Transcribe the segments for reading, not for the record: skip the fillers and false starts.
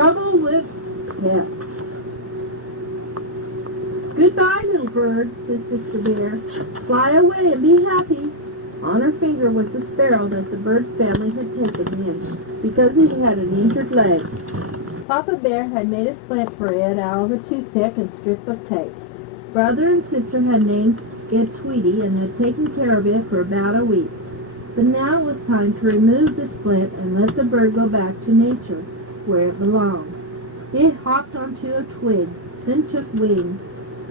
Trouble with pets. Goodbye, little bird, said Sister Bear. Fly away and be happy. On her finger was the sparrow that the bird family had taken in because he had an injured leg. Papa Bear had made a splint for it out of a toothpick and strip of tape. Brother and sister had named it Tweety and had taken care of it for about a week. But now it was time to remove the splint and let the bird go back to nature, where it belonged. It hopped onto a twig, then took wings.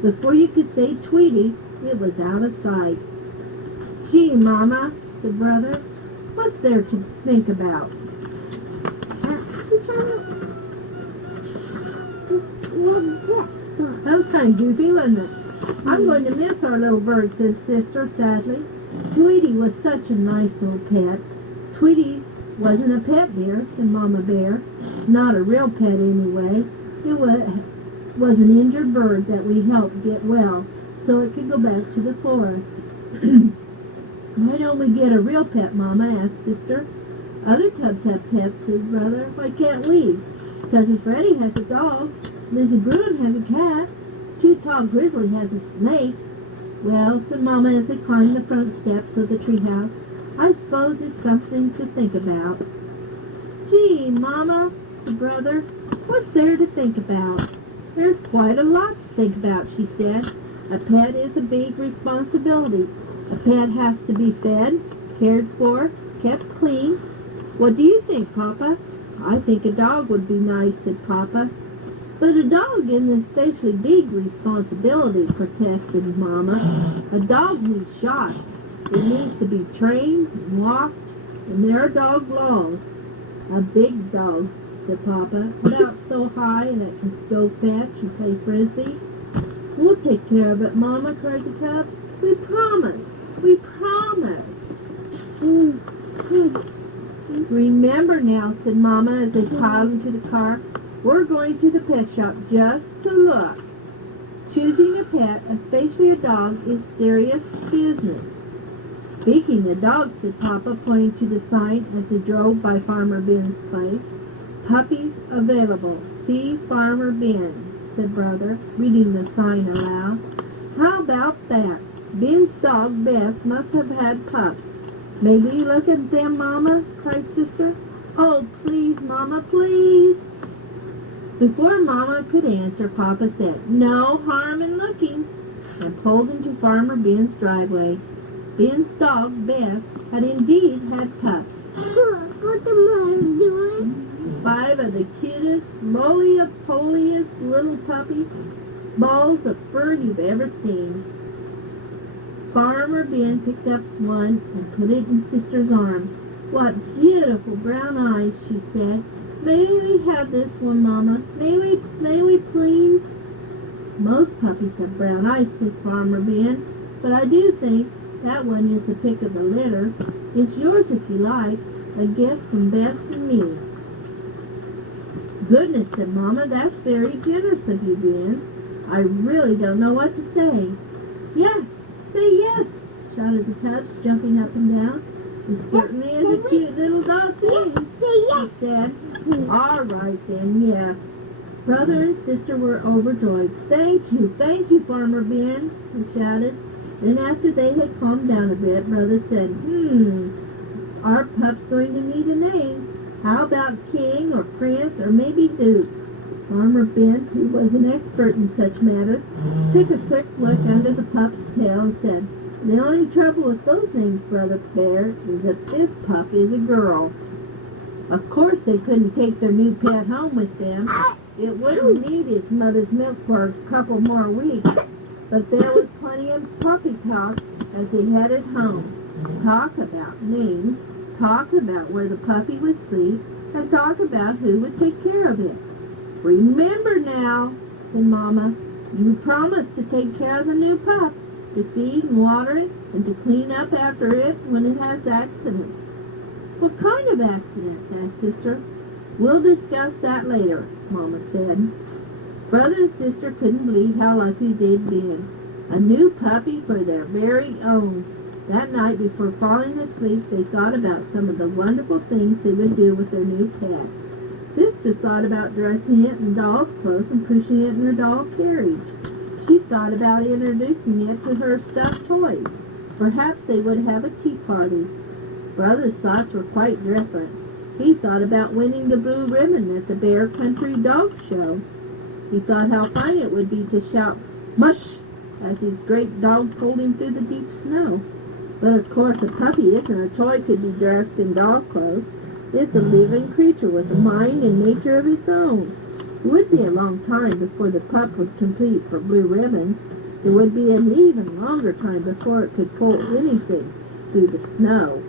Before you could say Tweety, it was out of sight. Gee, Mama, said Brother, what's there to think about? That was kind of goofy, wasn't it? I'm going to miss our little bird, says Sister sadly. Tweety was such a nice little pet. Tweety wasn't a pet, dear, said Mama Bear. Not a real pet, anyway. It was an injured bird that we helped get well, so it could go back to the forest. Why don't we get a real pet, Mama? Asked Sister. Other cubs have pets, said Brother. Why can't we? Cousin Freddie has a dog. Lizzie Bruin has a cat. Too Tall Grizzly has a snake. Well, said Mama as they climbed the front steps of the treehouse, I suppose it's something to think about. Gee, Mama, said Brother, what's there to think about? There's quite a lot to think about, she said. A pet is a big responsibility. A pet has to be fed, cared for, kept clean. What do you think, Papa? I think a dog would be nice, said Papa. But a dog isn't an especially big responsibility, protested Mama. A dog needs shots. It needs to be trained and walked, and there are dog laws. A big dog, said Papa, about so high that it can go fetch and play frisbee. We'll take care of it, Mama, cried the cub. We promise. We promise. Remember now, said Mama as they piled into the car, we're going to the pet shop just to look. Choosing a pet, especially a dog, is serious business. Speaking of dogs, said Papa, pointing to the sign as he drove by Farmer Ben's place. Puppies available. See Farmer Ben, said Brother, reading the sign aloud. How about that? Ben's dog, Bess, must have had pups. May we look at them, Mama? Cried Sister. Oh, please, Mama, please. Before Mama could answer, Papa said, no harm in looking, and pulled into Farmer Ben's driveway. Ben's dog, Bess, had indeed had pups. What's the mother doing? 5 of the cutest, roly-poliest little puppies, balls of fur you've ever seen. Farmer Ben picked up one and put it in Sister's arms. What beautiful brown eyes, she said. May we have this one, Mama? May we please? Most puppies have brown eyes, said Farmer Ben, but I do think that one is the pick of the litter. It's yours if you like, a gift from Bess and me. Goodness, said Mama, that's very generous of you, Ben. I really don't know what to say. Yes, say yes, shouted the cubs, jumping up and down. It certainly is a cute little dog thing, Yes, she said. All right then, yes. Brother and sister were overjoyed. Thank you, Farmer Ben, he shouted. Then after they had calmed down a bit, Brother said, our pup's going to need a name. How about King or Prince or maybe Duke? Farmer Ben, who was an expert in such matters, took a quick look under the pup's tail and said, the only trouble with those names, Brother Bear, is that this pup is a girl. Of course they couldn't take their new pet home with them. It wouldn't need its mother's milk for a couple more weeks. But there was plenty of puppy talk as they headed home. Talk about names, talk about where the puppy would sleep, and talk about who would take care of it. Remember now, said Mama, you promised to take care of the new pup, to feed and water it, and to clean up after it when it has accidents. What kind of accident? Asked Sister. We'll discuss that later, Mama said. Brother and Sister couldn't believe how lucky they'd been. A new puppy for their very own. That night before falling asleep, they thought about some of the wonderful things they would do with their new pet. Sister sister thought about dressing it in doll's clothes and pushing it in her doll carriage. She thought about introducing it to her stuffed toys. Perhaps they would have a tea party. Brother's thoughts were quite different. He thought about winning the blue ribbon at the Bear Country Dog Show. He thought how fine it would be to shout, "Mush!" as his great dog pulled him through the deep snow. But of course a puppy isn't a toy to be dressed in dog clothes. It's a living creature with a mind and nature of its own. It would be a long time before the pup would compete for blue ribbon. It would be an even longer time before it could pull anything through the snow.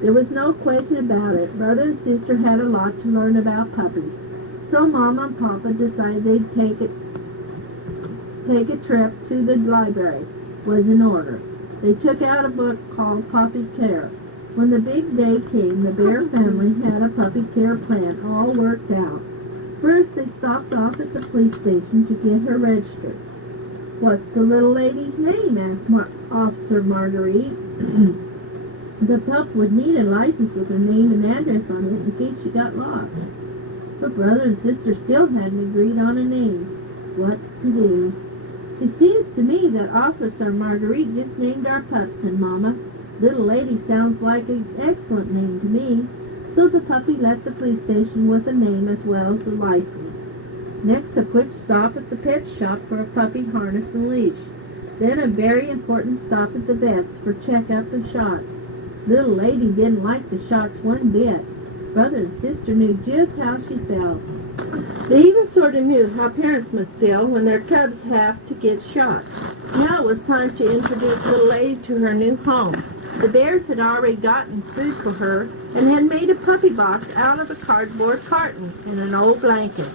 There was no question about it. Brother and sister had a lot to learn about puppies. So Mama and Papa decided they'd take a trip to the library. Was in order. They took out a book called Puppy Care. When the big day came, the Bear family had a puppy care plan all worked out. First, they stopped off at the police station to get her registered. "What's the little lady's name?" asked Officer Marguerite. The pup would need a license with her name and address on it in case she got lost. But brother and sister still hadn't agreed on a name. What to do? "It seems to me that Officer Marguerite just named our pup," said Mama. "Little lady sounds like an excellent name to me." So the puppy left the police station with a name as well as a license. Next, a quick stop at the pet shop for a puppy harness and leash. Then a very important stop at the vet's for checkup and shots. Little lady didn't like the shots one bit. Brother and sister knew just how she felt. They even sort of knew how parents must feel when their cubs have to get shot. Now it was time to introduce little lady to her new home. The Bears had already gotten food for her and had made a puppy box out of a cardboard carton and an old blanket.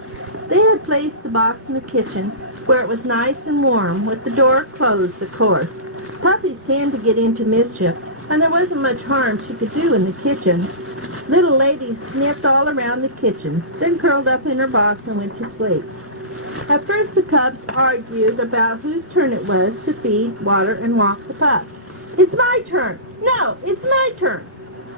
They had placed the box in the kitchen where it was nice and warm, with the door closed, of course. Puppies tend to get into mischief, and there wasn't much harm she could do in the kitchen. Little lady sniffed all around the kitchen, then curled up in her box and went to sleep. At first the cubs argued about whose turn it was to feed, water, and walk the pups. "It's my turn!" "No, it's my turn!"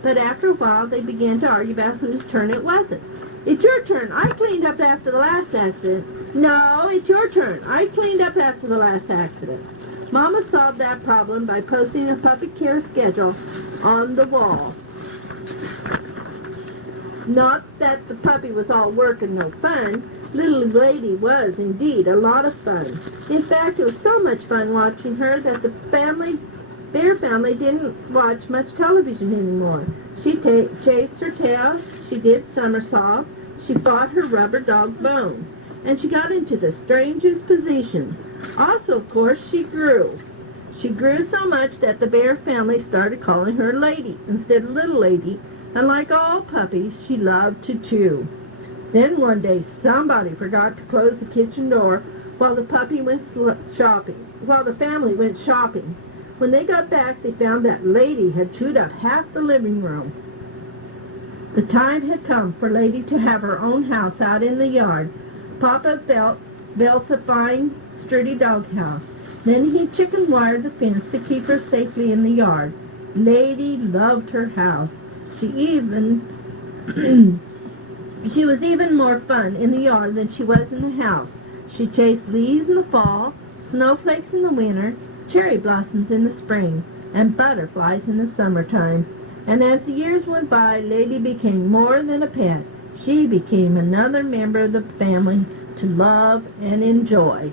But after a while they began to argue about whose turn it wasn't. "It's your turn. I cleaned up after the last accident." "No, it's your turn. I cleaned up after the last accident." Mama solved that problem by posting a puppy care schedule on the wall. Not that the puppy was all work and no fun. Little lady was, indeed, a lot of fun. In fact, it was so much fun watching her that the Bear family didn't watch much television anymore. She chased her tail, she did somersaults, she fought her rubber dog Bone, and she got into the strangest position. Also, of course, she grew. She grew so much that the Bear family started calling her Lady instead of Little Lady, and like all puppies, she loved to chew. Then one day somebody forgot to close the kitchen door while the family went shopping. When they got back, they found that Lady had chewed up half the living room. The time had come for Lady to have her own house out in the yard. Papa built a fine, sturdy doghouse. Then he chicken wired the fence to keep her safely in the yard. Lady loved her house. She was even more fun in the yard than she was in the house. She chased leaves in the fall, snowflakes in the winter, cherry blossoms in the spring, and butterflies in the summertime. And as the years went by, Lady became more than a pet. She became another member of the family to love and enjoy.